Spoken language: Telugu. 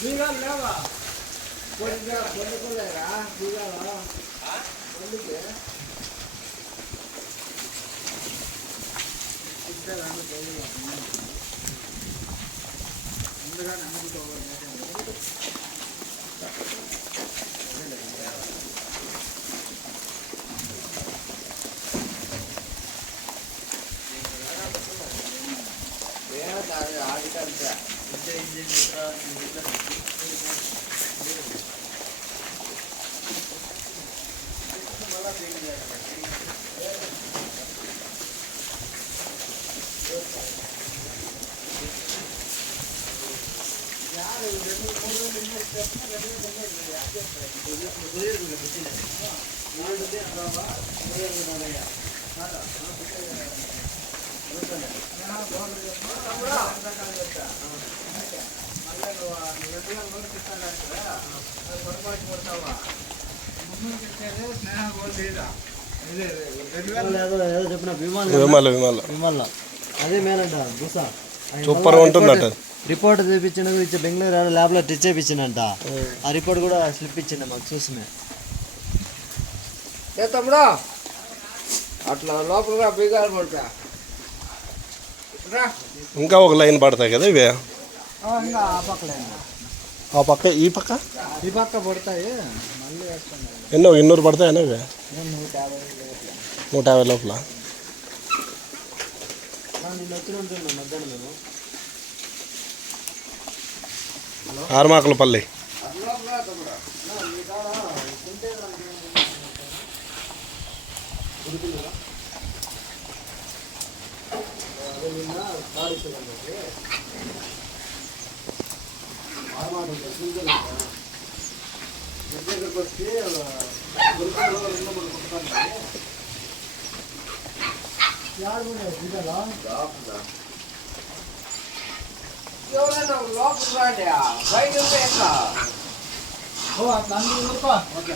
బీగాలు లేవా పొందుకోలేరా బీగాలు పొందుకే ముందుగా నమ్ముకోవాలి ఆడికంటే చెప్పిన విమాల అదే మేలంట బుసా సూపర్ ఉంటుందంట. రిపోర్ట్ తెప్పించిన బెంగళూరు ల్యాబ్లో టెస్ట్ చేయించిందంట. ఆ రిపోర్ట్ కూడా స్లిప్ ఇచ్చింది మాకు చూసిమే తమ్ముడా అట్లా లోపల బీగాలు పడతా ఇంకా ఒక లైన్ పడతాయి కదా ఇవి. ఇంకా ఆ పక్క ఈ పక్క పడతాయి మళ్ళీ వేసుకున్నాయి. ఎన్నో 200 పడతాయనే ఇవి 150 లోపల. నేను వచ్చి ఉంటున్నా మధ్యాహ్నం మేము ఆరుమాకులపల్లి. ఎవరైనా లోపల రాండి బయట ఉంటే ఎట్లా? ఓ అట్లా ఓకే